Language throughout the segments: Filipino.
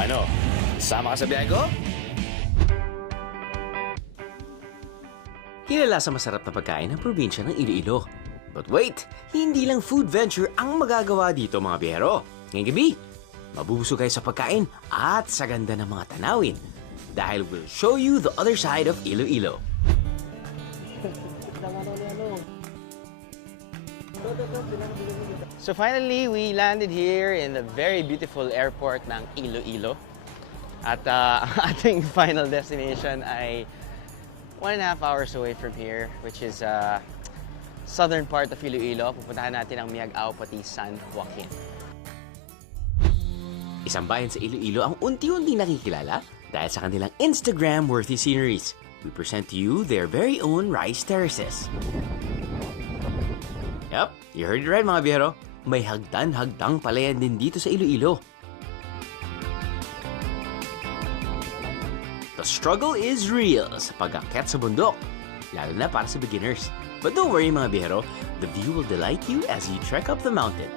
Ano? Sama ka sa biyahe ko? Kilala sa masarap na pagkain ng probinsya ng Iloilo. But wait, hindi lang food venture ang magagawa dito mga biyahero. Ngayong gabi, mabubusog kayo sa pagkain at sa ganda ng mga tanawin. Dahil we'll show you the other side of Iloilo. So finally, we landed here in the very beautiful airport ng Iloilo. At ang ating final destination ay 1.5 hours away from here, which is southern part of Iloilo. Pupuntahan natin ang Miag-ao pati San Joaquin. Isang bayan sa Iloilo ang unti-unti nakikilala dahil sa kanilang Instagram-worthy sceneries. We present to you their very own rice terraces. Yup, you heard it right mga biyahero. May hagdan-hagdang palayan din dito sa Iloilo. The struggle is real sa pag-akyat sa bundok, lalo na para sa beginners. But don't worry mga biyahero, the view will delight you as you trek up the mountain.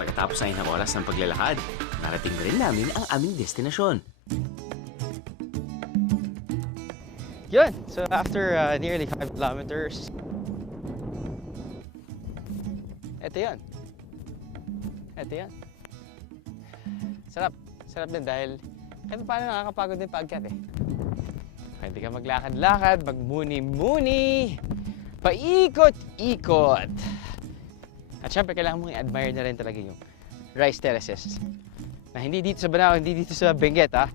Pagkatapos ay ng oras ng paglalakad, narating na rin namin ang aming destinasyon. Yun! So after nearly 5 kilometers, ito yun. Ito yun. Sarap. Sarap din dahil kahit paano nakakapagod din paakyat eh. Pwede ka maglakad-lakad, magmuni-muni, paikot-ikot. At syempre, kailangan mong i-admire na rin talaga yung rice terraces. Na hindi dito sa Banao, hindi dito sa Benguet, ha?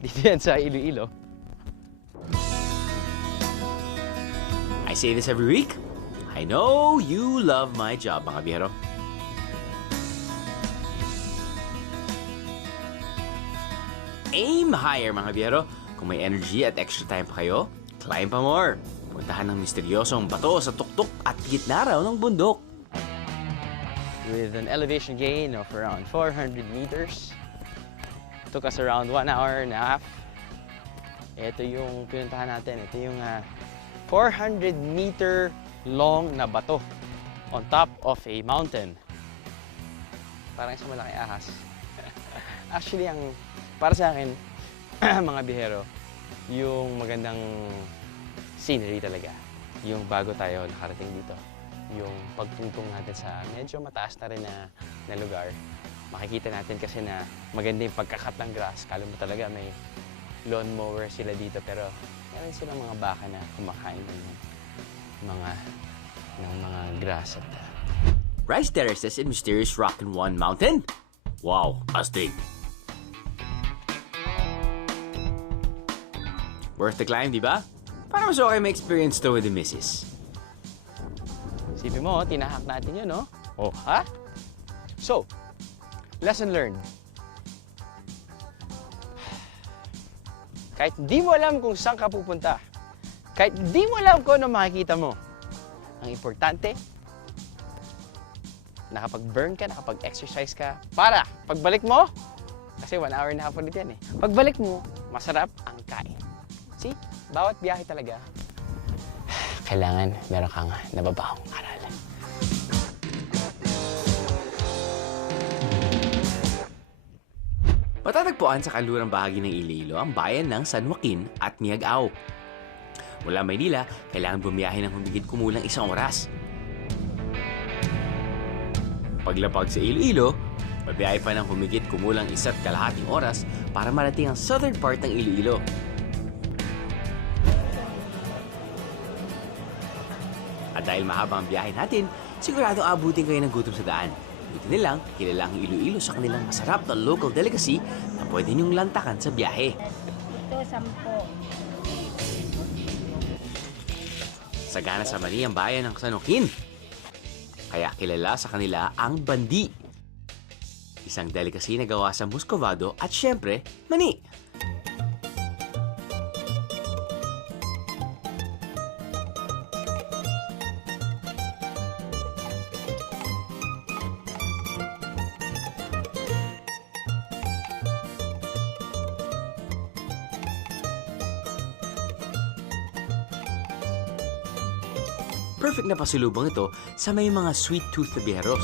Dito yan sa Iloilo. I say this every week. I know you love my job, mga biyahero. Aim higher, mga biyahero. Kung may energy at extra time pa kayo, climb pa more. Puntahan ng misteryosong bato sa tuktok at gitna raw ng bundok. With an elevation gain of around 400 meters. Took us around 1 hour and a half. Ito yung pinuntahan natin. Ito yung 400-meter long na bato on top of a mountain. Parang isang malaking ahas. Actually, para sa akin, mga bihero, yung magandang scenery talaga. Yung bago tayo nakarating dito. Yung pagtungtong natin sa medyo mataas na rin na lugar. Makikita natin kasi na maganda yung pagkakat ng grass. Kala mo talaga may lawnmower sila dito, pero meron silang mga baka na kumakain ng mga grass at Rice terraces in mysterious Rock and One Mountain? Wow, astig! Worth the climb, di ba? Para mas okay may experience to with the missus. Sipin mo, tinahak natin yun, no? Oh, ha? So, lesson learned. Kahit di mo alam kung saan ka pupunta, kahit di mo alam kung ano makikita mo, ang importante, nakapag-burn ka, nakapag-exercise ka, para pagbalik mo, kasi 1 hour and a half ulit yan eh, pagbalik mo, masarap ang kain. See? Bawat biyahe talaga, kailangan meron kang nababahong aral. Matatagpuan sa kanlurang bahagi ng Iloilo ang bayan ng San Joaquin at Miagao. Mula Maynila, kailangan bumiyahe ng humigit kumulang 1 oras. Paglapag sa Iloilo, mabiyahe pa ng humigit kumulang 1.5 oras para marating ang southern part ng Iloilo. At dahil mahaba ang biyahe natin, siguradong abutin kayo ng gutom sa daan. Buti nilang kilala ang Iloilo sa kanilang masarap na local delicacy na pwede niyong lantakan sa biyahe. Ito, 10. Sagana sa Mani ang bayan ng San Joaquin. Kaya kilala sa kanila ang bandi. Isang delicacy na gawa sa muscovado at syempre, mani. Perfect na pasulubong ito sa may mga sweet tooth na biheros.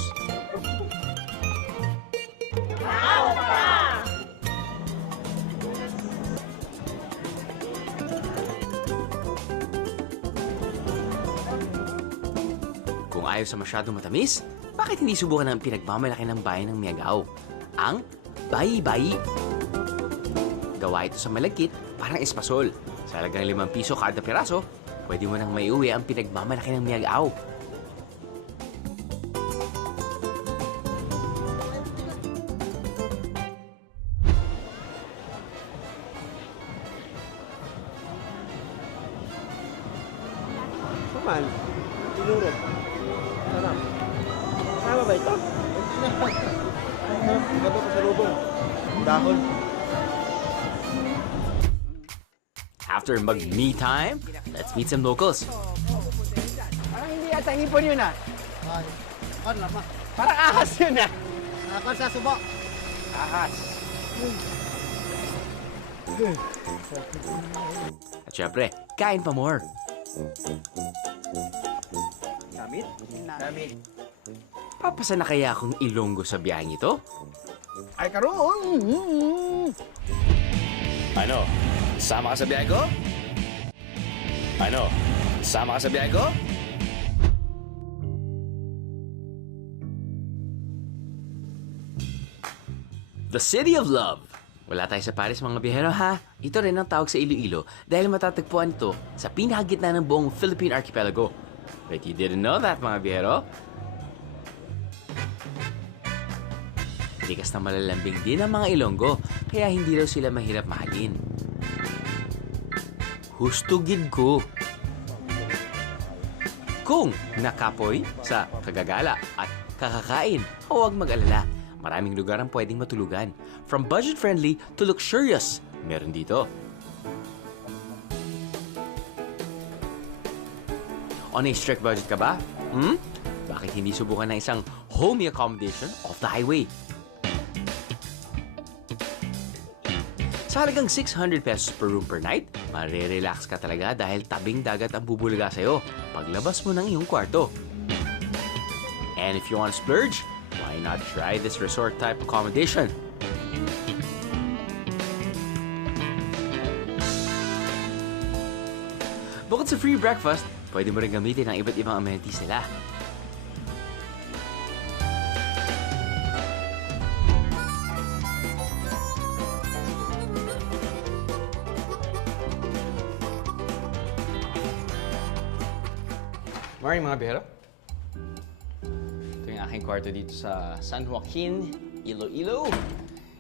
Kung ayaw sa masyadong matamis, bakit hindi subukan ang pinagmamalaki ng bayan ng Miagao? Ang bayi-bayi. Gawa ito sa malagkit, parang espasol. Sa halagang 5 piso kada piraso, pwede mo nang maiuwi ang pinagmamalaki ng Miagao. Paman, tinurog. Sarap. Tama ba ito? Ganda pa sa lubong. Dahon. After mag-me time, let's meet some locals. Parang hindi yata hipon yun ah. Ay, kan lama. Parang ahas yun ah. Kan sa subo. Ahas. At syempre, kain pa more. Damit? Damit. Papasa na kaya akong Ilonggo sa biyaheng ito? Ay, karoon. Ano? Sama ka sa biyahe ko? Ano? Sama ka sa biyahe ko? The City of Love. Wala tayo sa Paris mga biyahero ha. Ito rin ang tawag sa Iloilo dahil matatagpuan ito sa pinakagitna ng buong Philippine Archipelago. But you didn't know that mga biyahero? Likas na malalambing din ang mga Ilonggo kaya hindi raw sila mahirap mahalin. Hustugid ko. Kung nakapoy sa kagagala at kakakain, huwag mag-alala. Maraming lugar ang pwedeng matulugan. From budget-friendly to luxurious, meron dito. On a strict budget ka ba? Bakit hindi subukan ng isang homey accommodation off the highway? Sa halagang 600 pesos per room per night, marirelax ka talaga dahil tabing dagat ang bubulaga sa'yo paglabas mo ng iyong kwarto. And if you want to splurge, why not try this resort-type accommodation? Bukod sa free breakfast, pwede mo rin gamitin ang iba't ibang amenities nila. Morning mga bihero. Ito yung aking kwarto dito sa San Joaquin, Iloilo.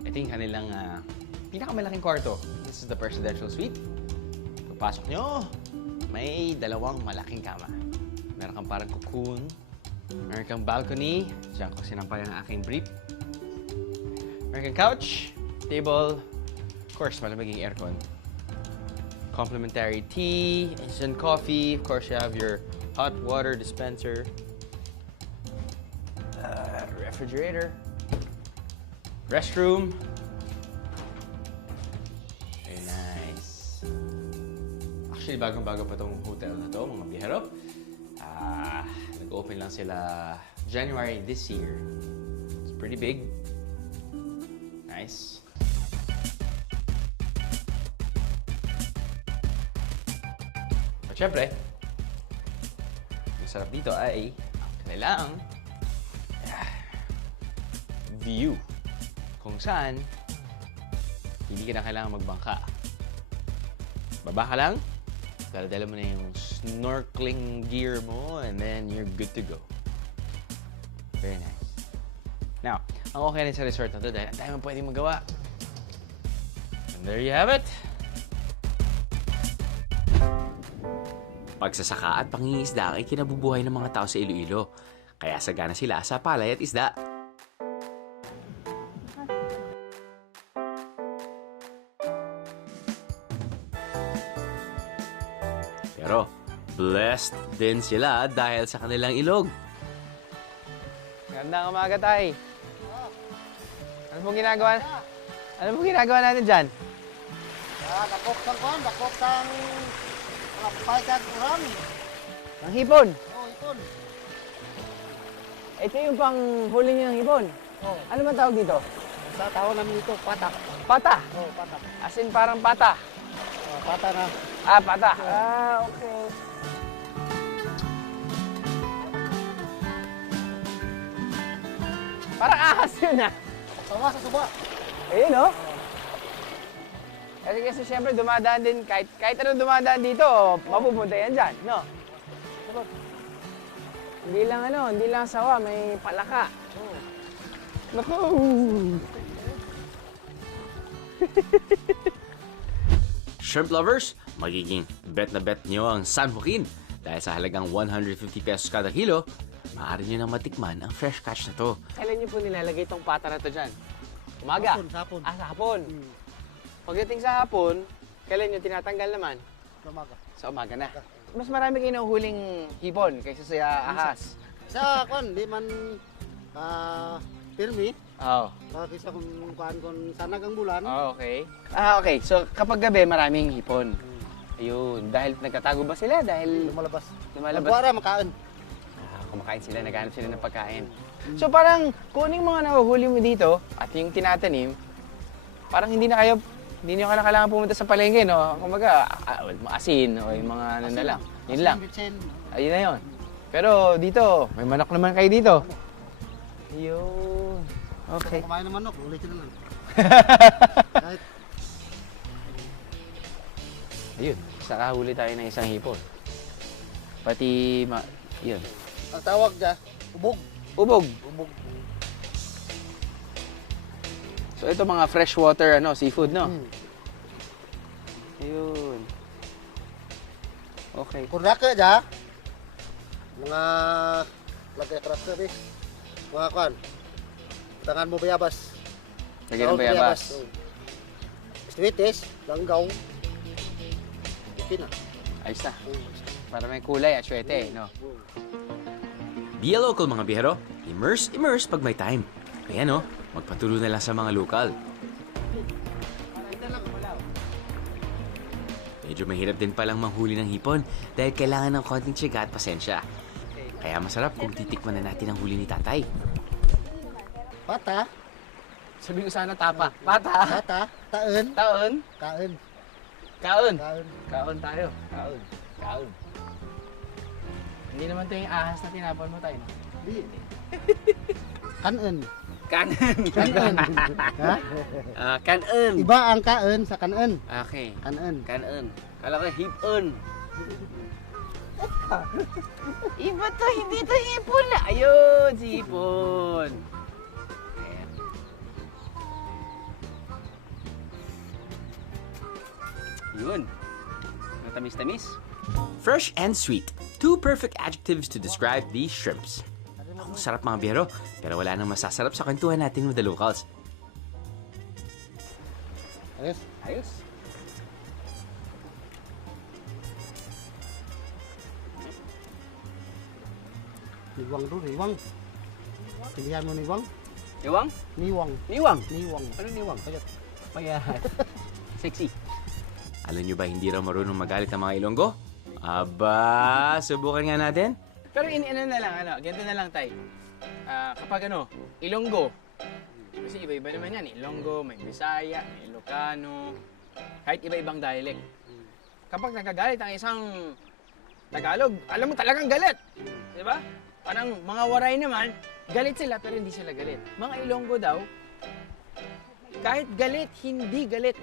Ito yung kanilang pinakamalaking kwarto. This is the presidential suite. Pagpasok nyo, may 2 malaking kama. Meron kang parang cocoon. Meron kang balcony. Diyan ko sinampay ang aking brief. Meron kang couch, table, of course, malamig yung aircon. Complimentary tea, instant coffee. Of course, you have your hot water dispenser, refrigerator, restroom. Very nice. Actually, bagong-bago pa tong hotel na to, mga bihero. Nag-open lang sila January this year. It's pretty big. Nice. At syempre, ang sarap dito ay ang kanilang View. Kung saan, hindi ka na kailangan magbangka. Baba ka lang, dala-dala mo na yung snorkeling gear mo, and then you're good to go. Very nice. Now, ang okay rin sa resort na to dahil ang dami mong pwedeng magawa. And there you have it. pagsasaka at pangingisda ay kinabubuhay ng mga tao sa Iloilo. Kaya sagana sila sa palay at isda. Pero blessed din sila dahil sa kanilang ilog. Magandang umaga, Tay. Ano pong ginagawa? Ano pong ginagawa natin dyan? Dakok sang kuan, dakok sang paisan uram. Ang hipon. Oh, ipon. Ito yung pang huli niyo ng hipon. Oh, Ano man tawag dito? sa tawag namin ito, patak. Pata. Oh, patak. As in parang pata. Oh, pata na. Ah, pata. Ah, okay. Parang ahas yun ah. Sawa sa suba. Ayun no? Kasi siyempre dumadaan din, kahit ano dumadaan dito, mapupunta yan dyan, no? Hindi lang sawa, may palaka. Naku! Shrimp lovers, magiging bet na bet nyo ang San Joaquin. Dahil sa halagang 150 pesos kada kilo, maaari nyo nang matikman ang fresh catch na to. Kailan niyo po nilalagay itong pata na to dyan? Umaga? Sapon. Ah, sa hapon. Pagdating sa hapon, kailan niyo tinatanggal naman? Lumaga. Sa umaga na. Mas marami kayo nahuhuling hipon kaysa sa ahas. Sa kuan, di man pirmi. Oo. Bakit sa kung kuan kon sanag ang bulan. Oh, okay. Ah, okay. So, kapag gabi, maraming hipon. Ayun. Dahil nagtatago ba sila? Dahil Lumalabas. lumalabas? Magwara makain. Kumakain sila, naghanap sila ng pagkain. So, parang kuning mga nahuhuli mo dito at yung tinatanim, parang hindi nyo ka na kailangan pumunta sa palengke, no? Kumbaga, asin o yung mga ano na lang. Yun lang. Bitsin. Ayun na yun. Pero dito, may manok naman kayo dito. Ayun. Okay. Kumain ng manok, ulit na lang. Kahit Ayun. Saka huli tayo ng isang hipon. Pati, yun. ang tawag dyan, ubog. Ubog. Ubog. So ito mga freshwater seafood, no? Hmm. Ayun. Okay. Kurake dyan, mga lagay krake di. Mga kuan, tangan mo bayabas. Lagyan ng bayabas. Sweeties, langgaw. Okay na. Ayos na. Para may kulay at syete, no? Be a local mga biyero. Immerse pag may time. Kaya no, magpatuloy na lang sa mga lokal. Medyo mahirap din palang manghuli ng hipon dahil kailangan ng konting tiyaga at pasensya. Kaya masarap kung titikman na natin ang huli ni tatay. Pata, Sabi ko sana tapa. Pata. pata, taen, Taon. kaen, Kaon. kaen. Kaon tayo. Kaon. Kaon. Hindi naman ito yung ahas na tinapon mo tayo. Di. Kanen. Kanan. Kanen. Ha? Kanan. Iba ang kaen sa kanen. Okay. Kanen. Kanan. Kala ko hipon. Iba to, hindi to hipon na. Ayun, si hipon. Ayan. Yun. Matamis-tamis. Fresh and sweet. Two perfect adjectives to describe these shrimps. Ang sarap mga biyero, pero wala nang masasarap sa kwentuhan natin with the locals. Ayos. Ayos. Niwang doon, niwang. Pilihan mo niwang. Iwang? Niwang. Niwang. Niwang. Ano niwang? Kayat. Payat. Sexy. Alam nyo ba hindi raw marunong magalit ang mga Ilonggo? Aba, subukan nga natin. Pero ano na lang, ganito na lang tay. Kapag Ilonggo. Kasi iba-iba naman yan. Ilonggo, may Bisaya, may Ilocano, kahit iba-ibang dialect. Kapag nagagalit ang isang Tagalog, alam mo talagang galit. Di ba? Parang mga Waray naman, galit sila pero hindi sila galit. Mga Ilonggo daw, kahit galit, hindi galit.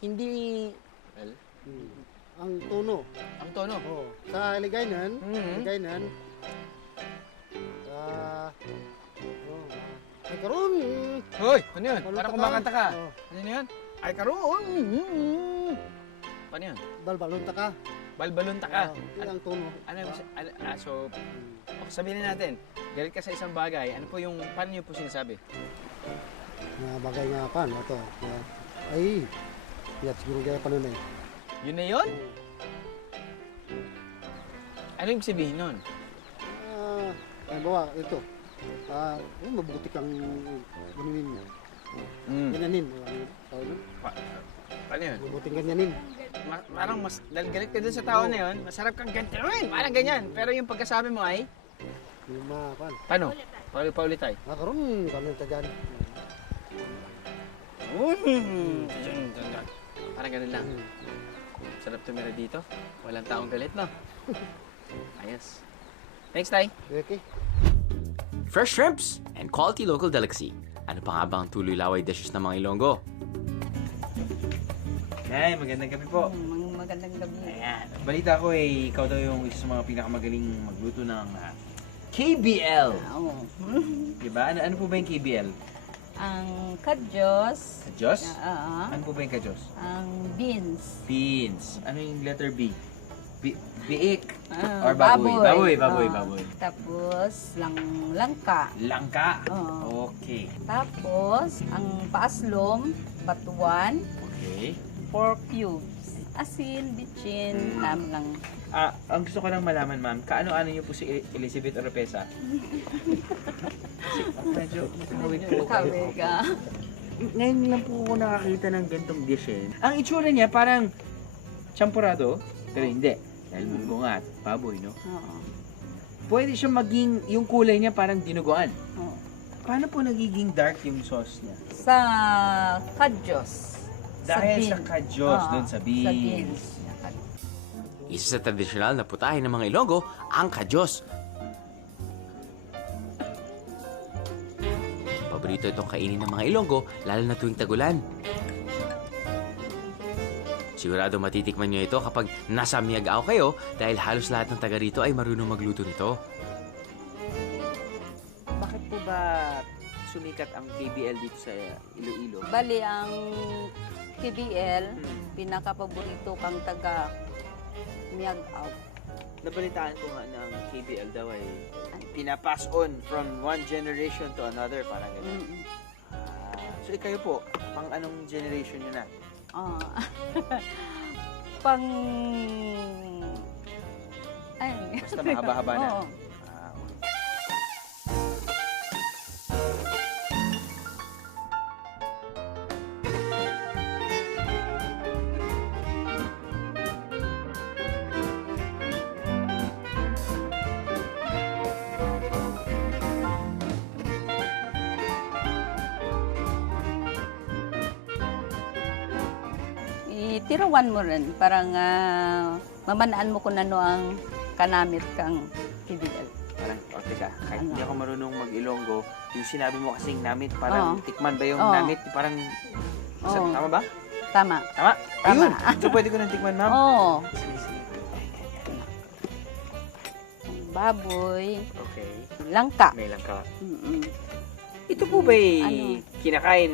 Hindi, well, Ang tono. ang tono. Oh, sa Ligaynan, Mhm. Ligaynan, ay karon. Hoy, ano yun? Balon Parang ta kumakanta ka. Oh, Ano yun? Ay, karoon. Paano yun? balbalon ta ka. Balbalunta ka. Yan ang tono. So, sabihin natin, galit ka sa isang bagay, ano po yung, paano nyo po sinasabi? Nga bagay nga kan ato. Ay. Yat siguro gaya panunay. Yun na yun? Ano yung sabihin nun? Bawa ito. Mabuti kang ganunin mo. Ganyanin. Paano yun? Mabuting ganyanin. Parang mas, dahil galit ka dun sa tao na yun, masarap kang ganyan. Parang ganyan. Pero yung pagkasabi mo ay, Lima kan. paano? Paulit tayo. Karon kanon ta dyan. Parang ganun lang. Sarap tumira dito. Walang taong galit, no? Ayos. Thanks, Tay. Okay. Fresh shrimps and quality local delicacy. Ano pa nga ba ang tuloy laway dishes ng mga Ilonggo? Nay, magandang gabi po. Magandang gabi. Ayan. Balita ko ikaw daw yung isa sa mga pinakamagaling magluto ng KBL. Oo. Diba? Ano po ba yung KBL? Ang kadyos. Kadyos? Ah, Ano po ba yung kadyos? ang beans. Beans. Ano yung letter B? Biik. Ah, Or baboy? Baboy. Tapos, langka. Langka. Oo. Okay. Tapos, ang paaslom, batuan, Okay. pork cubes. Asin, bitchin, lang. Ang gusto ko lang malaman, ma'am, kaano-ano niyo po si Elizabeth Oropesa? Kasi medyo nakawit po. Kabe ka. Ngayon lang po ako nakakita ng gantong dish eh. Ang itsura niya parang champurado, pero hindi. Dahil munggo nga at baboy, no? Oo. Pwede siya maging, yung kulay niya parang dinuguan. Oo. Paano po nagiging dark yung sauce niya? Sa kadyos. Dahil bean. sa kadyos, Oo, dun sa Sa beans. beans. Isa sa tradisyonal na putahe ng mga Ilonggo, ang kadyos. Paborito itong kainin ng mga Ilonggo, lalo na tuwing tagulan. Sigurado matitikman nyo ito kapag nasa Miagao kayo dahil halos lahat ng taga rito ay marunong magluto nito. Bakit po ba sumikat ang KBL dito sa Iloilo? Bali, ang KBL, pinakapaborito kang taga Miagao. Nabalitaan ko nga na ang KBL daw ay pinapass on from one generation to another, parang gano'n. Mm-mm. So ikayo po, pang anong generation nyo na? Pang... Ay. Basta mahaba-haba na. Oo. Itiruan mo rin. Parang mamanaan mo kung ano ang kanamit kang KBL. Parang, teka, kahit Ano? hindi ako marunong mag-Ilonggo, yung sinabi mo kasing namit, parang Oo. tikman ba yung Oo. namit? Parang, Oo. tama ba? Tama. Tama? Tama. Ayun! So pwede ko nang tikman, ma'am? Oo. Sige, sige. Baboy. Okay. Langka. May lang ka. Mm-mm. Ito po ba'y Ano? kinakain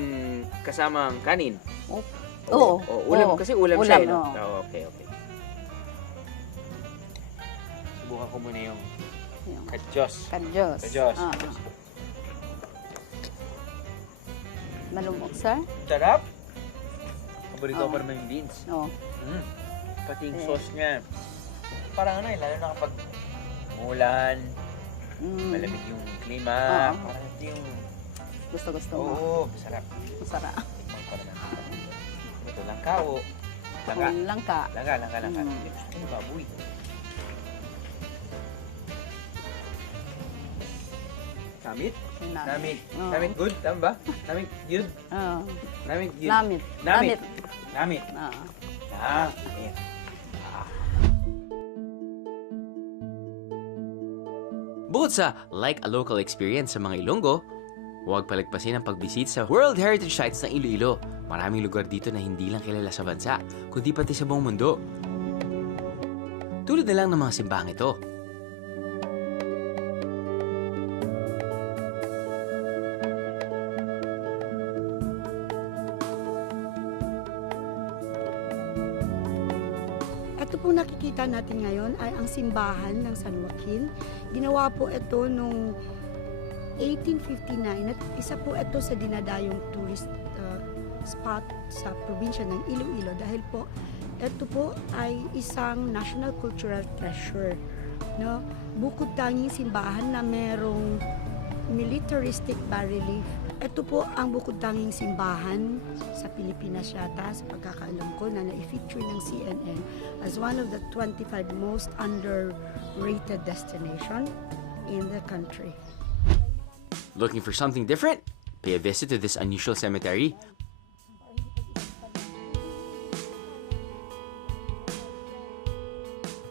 kasamang kanin? Oo. O, ulam, Oo. kasi ulam siya, Ulam, no? oo. Oo, okay. Subukan ko muna yung Yung kadyos. kadyos. Kadyos. Oo. Malumok, sir? Sarap! Paborito ko Oo. pa naman yung beans. Oo. Pati yung Eh. sauce niya. Parang ano lalo na kapag umulan, Mm. malamig yung klima, Oo. parang ito yung, Gusto-gusto mo. oo, masarap. Masarap. Tikman ko naman. Ito, langka o? Langka. Langka. Langka. Mm. Gusto ko yung baboy. Namit? Namit. Oo. Namit good? Tama ba? Namit good? Oo. Namit good? Namit. Namit. Namit. Oo. Ah, ayan. Bukod sa like a local experience sa mga Ilonggo, huwag palagpasin ang pagbisit sa World Heritage Sites ng Iloilo. Maraming lugar dito na hindi lang kilala sa bansa, kundi pati sa buong mundo. Tulad na lang ng mga simbahang ito. Ito pong nakikita natin ngayon ay ang simbahan ng San Joaquin. Ginawa po ito noong 1859 at isa po ito sa dinadayong tourist spot sa probinsya ng Iloilo dahil po ito po ay isang national cultural treasure. No? Bukod tanging simbahan na merong militaristic bas-relief. Ito po ang bukod tanging simbahan sa Pilipinas yata sa pagkakaalam ko na na-feature ng CNN as one of the 25 most underrated destination in the country. Looking for something different? Pay a visit to this unusual cemetery.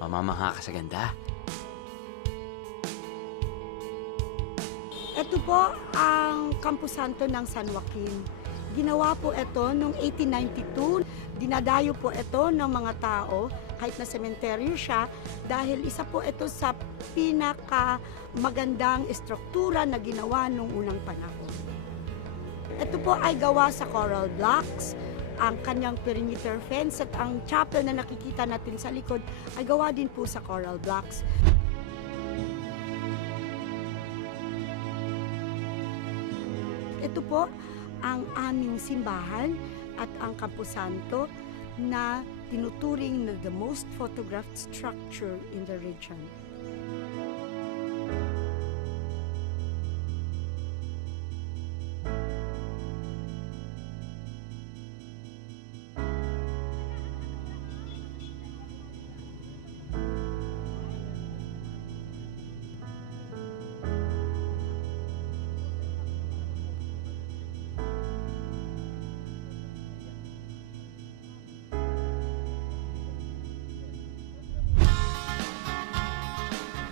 Mamamangha ka sa ganda. Ito po ang Camposanto ng San Joaquin. Ginawa po ito noong 1892. Dinadayo po ito ng mga tao kahit na sementeryo siya dahil isa po ito sa pinaka magandang estruktura na ginawa noong unang panahon. Ito po ay gawa sa coral blocks. Ang kanyang perimeter fence at ang chapel na nakikita natin sa likod ay gawa din po sa coral blocks. Ito po ang aming simbahan at ang Camposanto na tinuturing na the most photographed structure in the region.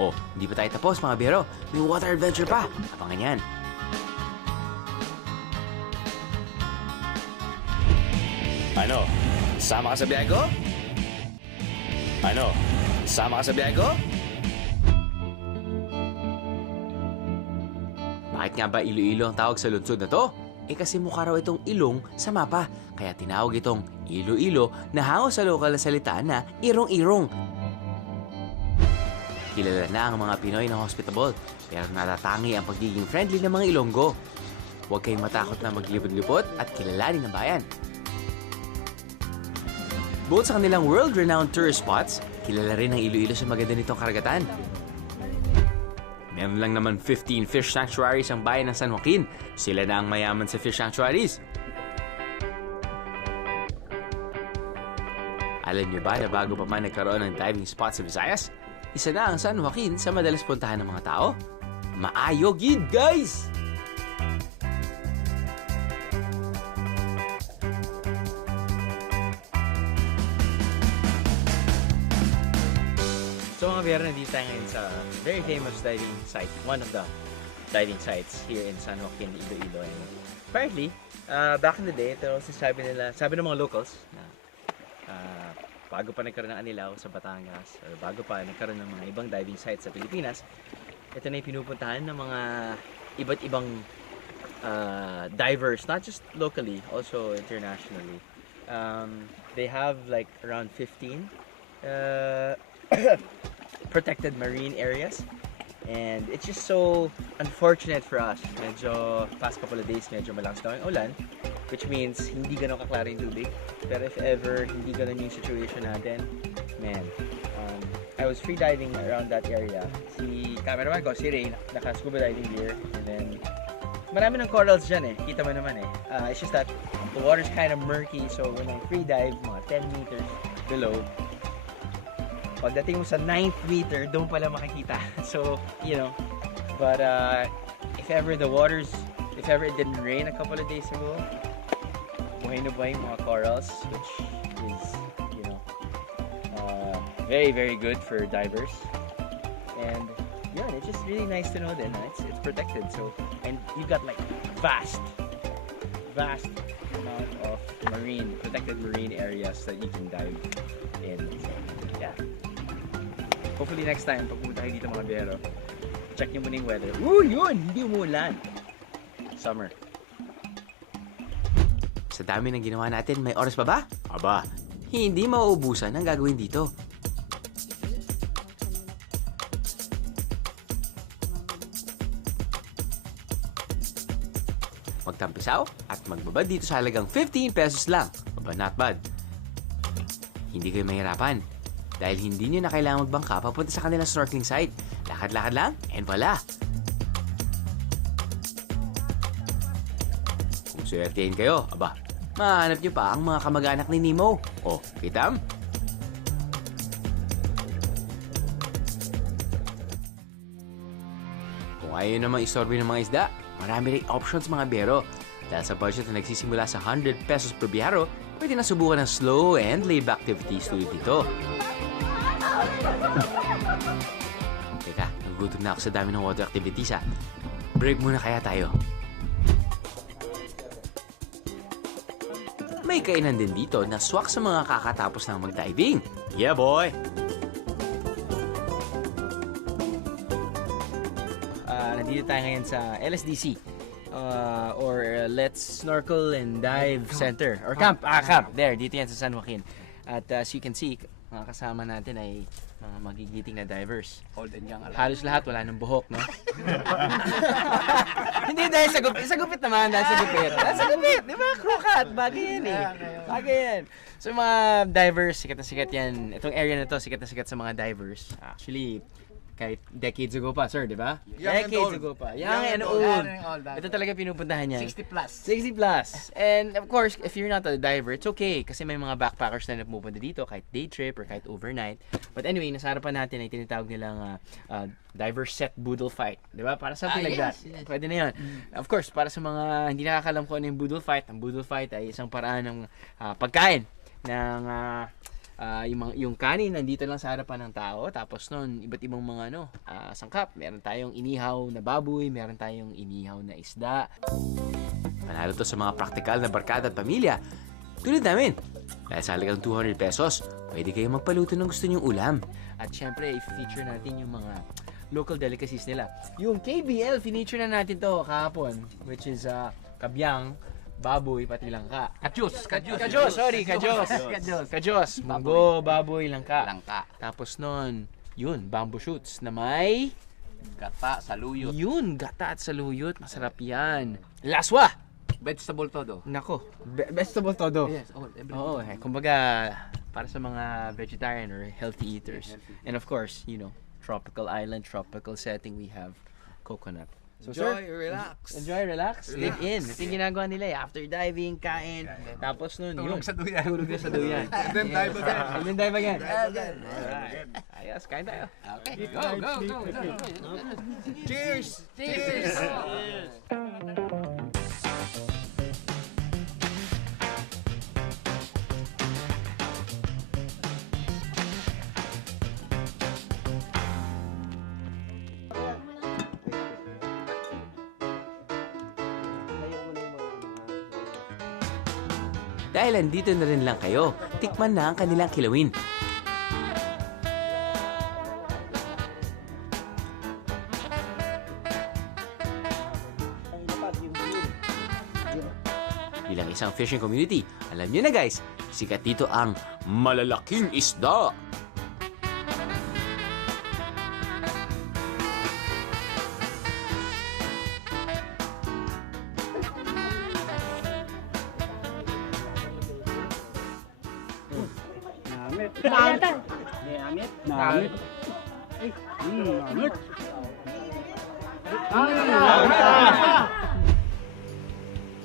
Oh, hindi pa tayo tapos mga biyero. May water adventure pa. Abangan yan. Ano? Sama ka sa biyahe ko? Ano? Sama ka sa biyahe ko? Bakit nga ba Iloilo ang tawag sa lungsod na to? Eh kasi mukha raw itong ilong sa mapa. Kaya tinawag itong Iloilo na hango sa lokal na salita na irong-irong. Kilala na ang mga Pinoy na hospitable, pero natatangi ang pagiging friendly ng mga Ilonggo. Huwag kayong matakot na maglipot-lipot at kilalanin ang bayan. Bukod sa kanilang world-renowned tourist spots, kilala rin ang Iloilo sa maganda nitong karagatan. Meron lang naman 15 fish sanctuaries ang bayan ng San Joaquin. Sila na ang mayaman sa fish sanctuaries. Alam niyo ba na bago pa man nagkaroon ng diving spots sa Visayas, isa na ang San Joaquin sa madalas puntahan ng mga tao? Maayo gid, guys! So mga biyero, nandito tayo ngayon sa very famous diving site. One of the diving sites here in San Joaquin, Iloilo. And apparently, back in the day, ito sabi ng mga locals na bago pa nagkaroon ng Anilaw sa Batangas, or bago pa nagkaroon ng mga ibang diving sites sa Pilipinas, ito na yung pinupuntahan ng mga iba't ibang divers, not just locally, also internationally. They have like around 15 protected marine areas, and it's just so unfortunate for us. Medyo past couple of days, medyo malakas daw ang ulan, which means hindi ganun kaklara yung tubig. Pero if ever hindi ganun yung situation natin, man, I was free diving around that area. Si cameraman ko, si Ray, naka-scuba diving gear, and then marami ng corals dyan eh, kita mo naman eh. It's just that the water's kind of murky, so when I free dive, mga 10 meters below, pagdating mo sa 9th meter, doon pala makikita. So, you know, but if ever it didn't rain a couple of days ago, buhay na buhay yung mga corals, which is, you know, very, very good for divers. And yeah, it's just really nice to know that it's protected. So, and you got like vast amount of protected marine areas that you can dive in. So, yeah. Hopefully next time, pag pumunta kayo dito mga biyero, check nyo muna yung weather. Yun! Hindi umulan! Summer. Sa dami ng ginawa natin, may oras pa ba? Aba, hindi mauubusan ang gagawin dito. Magtampisaw at magbabad dito sa halagang 15 pesos lang. Aba, not bad. Hindi kayo mahirapan dahil hindi nyo na kailangan magbangka papunta sa kanilang snorkeling site. Lakad-lakad lang and wala. Kung suwertehin kayo, aba, mahanap nyo pa ang mga kamag-anak ni Nemo. O, kitam? Kung ayaw namang isorbe ng mga isda, marami rin options mga biyero. Dahil sa budget na nagsisimula sa 100 pesos per biyero, pwede na subukan ng slow and laid-back activities tulad dito. Teka, nagugutom na ako sa dami ng water activities ha. Break muna kaya tayo. May kainan din dito na swak sa mga kakatapos ng mag-diving. Yeah, boy! Nandito tayo ngayon sa LSDC or Let's Snorkel and Dive Center or Camp. Camp. There, dito yan sa San Joaquin. At as you can see, mga kasama natin ay mga magigiting na divers. Old and young. Halos lahat wala ng buhok, no? Hindi dahil sa gupit. Sa gupit naman, dahil sa gupit. Dahil sa gupit, di ba? Crew cut. Bagay yan eh. Bagay yan. So mga divers, sikat na sikat yan. Itong area na to, sikat na sikat sa mga divers. Actually, kahit decades ago pa, sir, di ba? Decades ago pa. Young and old. Ito talaga pinupuntahan niya. 60 plus. 60 plus. And of course, if you're not a diver, it's okay. Kasi may mga backpackers na pupunta dito, kahit day trip or kahit overnight. But anyway, nasa harapan natin ay tinatawag nilang diver set boodle fight. Di ba? Para something like that. Yes. Pwede na yun. Of course, para sa mga hindi nakakalam kung ano yung boodle fight, ang boodle fight ay isang paraan ng pagkain ng yung kanin nandito lang sa harapan ng tao, tapos noon iba't ibang mga sangkap. Meron tayong inihaw na baboy, meron tayong inihaw na isda. Manalo to sa mga praktikal na barkada at pamilya. Tulad namin. Dahil sa halagang 200 pesos, pwede kayong magpaluto ng gusto nyong ulam. At syempre, i-feature natin yung mga local delicacies nila. Yung KBL, feature na natin to kahapon, which is kabyang, baboy, pati langka. Kajos. Munggo, baboy, langka. Tapos nun, yun, bamboo shoots na may Gata, saluyot. Yun, gata at saluyot. Masarap yan. Laswa! Vegetable todo. Nako, vegetable todo. Yes, all, everything. Oo, kumbaga, para sa mga vegetarian or healthy eaters. And of course, tropical island, tropical setting, we have coconut. So, Enjoy, relax. Enjoy, relax. Live in. Ito yung ginagawa nila eh. After diving, kain. Tapos nun, Tulog sa duyan. Tulog na sa duyan. And then dive again. And then dive again. Alright. Ayos, kain tayo. Okay, go. Cheers! Cheers! Dahil andito na rin lang kayo, tikman na ang kanilang kilawin. Bilang isang fishing community, alam niyo na guys, sikat dito ang malalaking isda.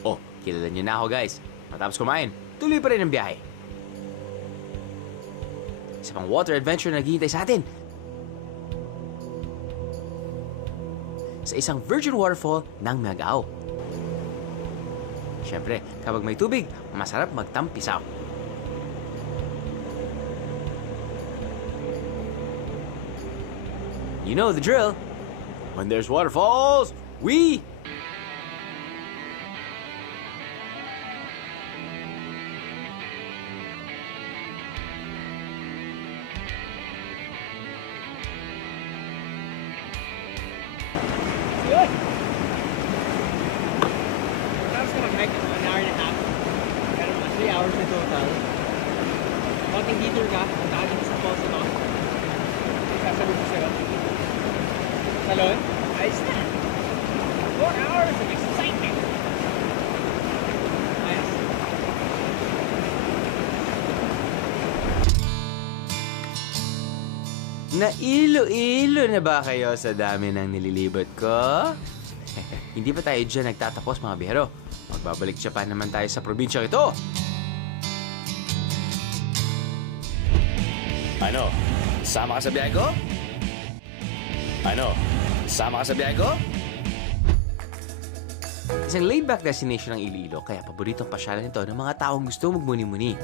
Oh, kilala niyo na ako guys. Matapos kumain, tuloy pa rin ang biyahe. Isa pang water adventure na naghihintay sa atin. Sa isang virgin waterfall ng Miagao. Siyempre, kapag may tubig, masarap magtampisaw. You know the drill. When there's waterfalls, we... Good. I was gonna make it 1 hour and a half. Pero mga 3 hours na total. Konting detour ka, ang dami sa falls ito. Sasabi ko sa'yo. Salon, ayos na. 4 hours of excitement. Ayos. Nailo-ilo na ba kayo sa dami ng nililibot ko? Hindi pa tayo dyan nagtatapos mga bihero. Magbabalik Japan naman tayo sa probinsya ito. Ano? Sama ka sa biyahe ko? Ano? Sama ka sa biyahe ko? Isang laid-back destination ng Iloilo, kaya paboritong pasyalan ito ng mga taong gusto magmuni-muni.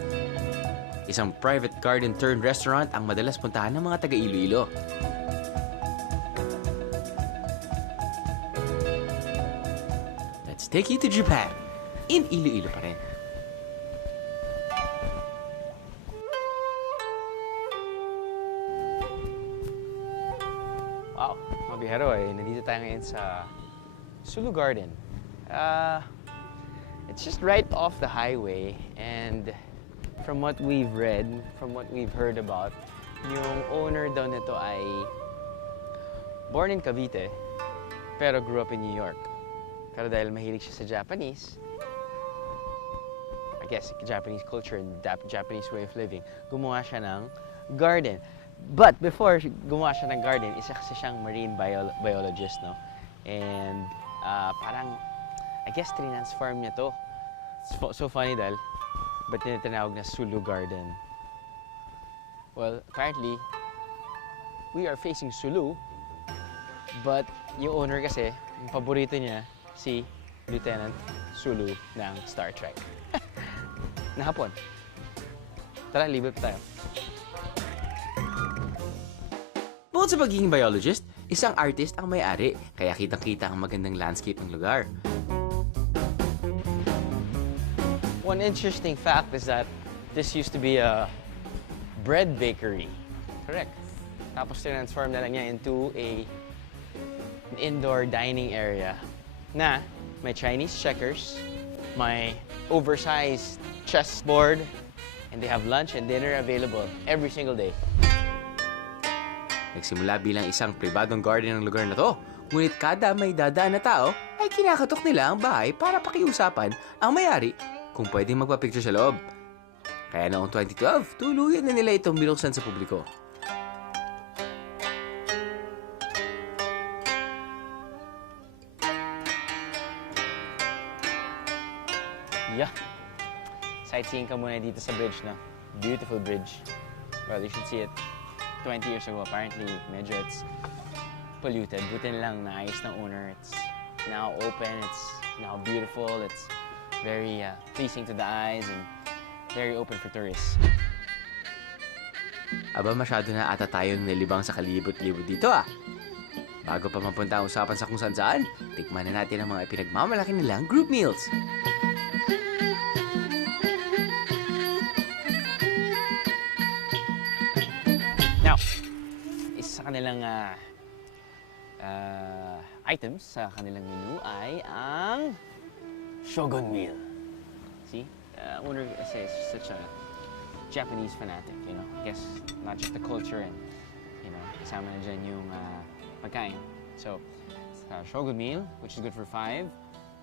Isang private garden turned restaurant ang madalas puntahan ng mga taga Iloilo. Let's take you to Japan. In Iloilo pa rin. Wow, mga bihero nandito tayo ngayon sa Sulu Garden. It's just right off the highway, and from what we've read, from what we've heard about, yung owner daw nito ay born in Cavite, pero grew up in New York. Pero dahil mahilig siya sa Japanese, I guess Japanese culture and Japanese way of living, gumawa siya ng garden. But before gumawa siya ng garden, isa kasi siyang marine biologist, no? And parang, I guess, transform niya to. It's so funny dahil, ba't tinatawag na Sulu Garden? Well, apparently, we are facing Sulu, but yung owner kasi, yung paborito niya, si Lieutenant Sulu ng Star Trek. Na hapon. Tara, libre pa tayo. Bukod sa pagiging biologist, isang artist ang may-ari, kaya kitang-kita ang magandang landscape ng lugar. One interesting fact is that this used to be a bread bakery. Correct. Tapos transform na lang niya into an indoor dining area na may Chinese checkers, may oversized chessboard, and they have lunch and dinner available every single day. Nagsimula bilang isang pribadong garden ng lugar na to, ngunit kada may dadaan na tao ay kinakatok nila ang bahay para pakiusapan ang may-ari kung pwedeng magpa-picture sa loob. Kaya noong 2012, tuluyan na nila itong binuksan sa publiko. Yeah. Sightseeing ka muna dito sa bridge na. Beautiful bridge. Well, you should see it 20 years ago. Apparently, medyo it's polluted. Buti na lang naayos ng owner. It's now open. It's now beautiful. It's very pleasing to the eyes and very open for tourists. Aba, masyado na ata tayong nilibang sa kalibot-libot dito ah. Bago pa mapunta ang usapan sa kung saan-saan, tikman na natin ang mga ipinagmamalaki nilang group meals. Now, isa sa kanilang items sa kanilang menu ay ang Shogun meal. See? Owner is such a Japanese fanatic, you know. I guess not just the culture and, you know, kasama na dyan yung pagkain. So, Shogun meal, which is good for 5.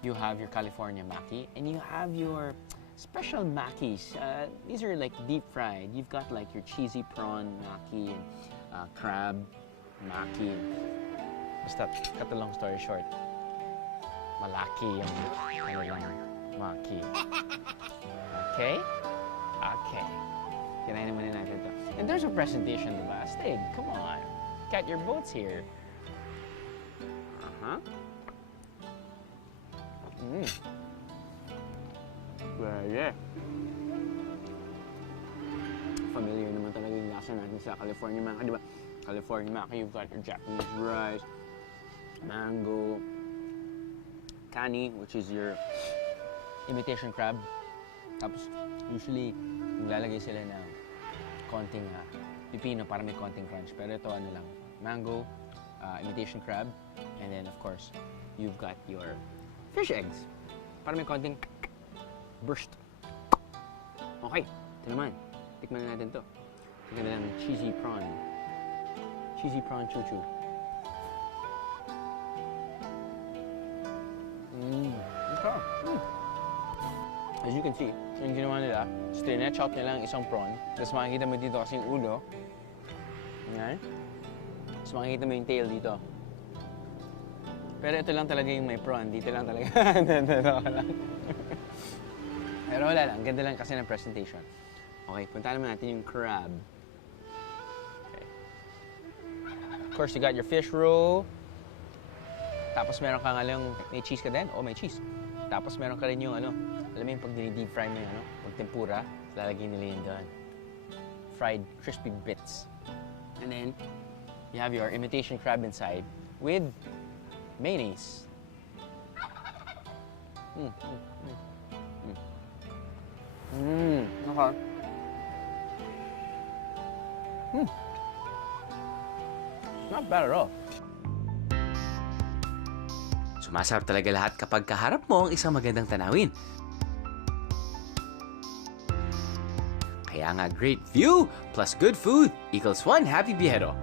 You have your California maki, and you have your special makis. These are like deep fried. You've got like your cheesy prawn maki and crab maki. Basta, cut the long story short, malaki yung kanilang maki. Okay? Okay. Kinain naman natin ito. And there's a presentation, diba? Stig, come on. Got your boats here. Uh-huh. Well, familiar naman talaga yung lasa natin sa California maki, di ba? California maki, you've got your Japanese rice, mango, cani, which is your imitation crab. Tapos, usually, naglalagay sila ng konting pipino para may konting crunch. Pero ito, ano lang, mango, imitation crab, and then, of course, you've got your fish eggs. Para may konting burst. Okay, ito naman. Tikman na natin to. Tignan na ng cheesy prawn. Cheesy prawn chuchu. As you can see, yung ginawa nila, chop nila ang isang prawn. Tapos makikita mo dito kasi yung ulo. Yan. Tapos makikita mo yung tail dito. Pero ito lang talaga yung may prawn. Dito lang talaga. Pero wala lang. Ganda lang kasi ng presentation. Okay, punta naman natin yung crab. Okay. Of course, you got your fish roe. Tapos meron ka nga lang, may cheese ka din? Oh, may cheese. Tapos meron ka rin yung ano, alam mo yung pag deep fry mo yung ano, pag tempura, lalagay nila yun doon. Fried crispy bits. And then, you have your imitation crab inside with mayonnaise. Okay. Not bad at all. Sumasarap talaga lahat kapag kaharap mo ang isang magandang tanawin. Kaya nga great view plus good food equals one happy biyahero.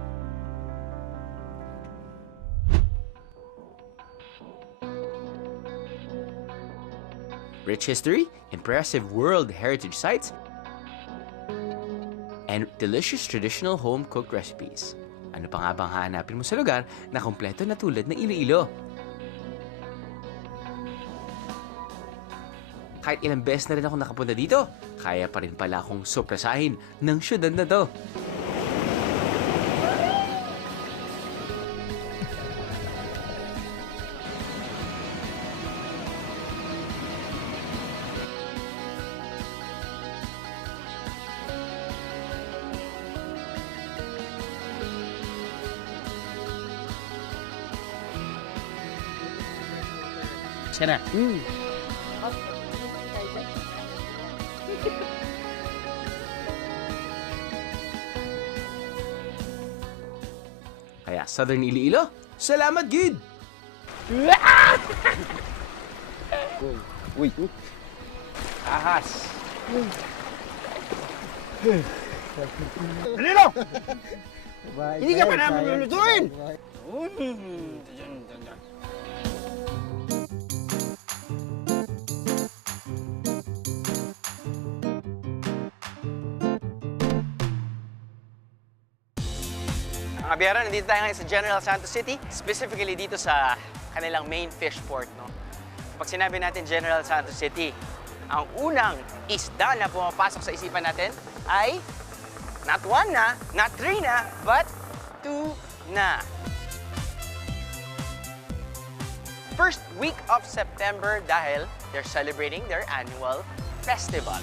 Rich history, impressive World Heritage sites, and delicious traditional home-cooked recipes. Ano pa nga bang hahanapin mo sa lugar na kompleto na tulad ng Iloilo? Kahit ilang beses na rin ako nakapunta dito, kaya pa rin pala akong sorpresahin ng syudad na to. Sana. Kaya Southern Iloilo, salamat gid! Uy. Ahas. Danilo! Hindi ka pa namin lulutuin! Mga biyara, nandito tayo ngayon sa General Santos City, specifically dito sa kanilang main fish port. No? Pag sinabi natin General Santos City, ang unang isda na pumapasok sa isipan natin ay not one na, not three na, but two na. First week of September dahil they're celebrating their annual festival.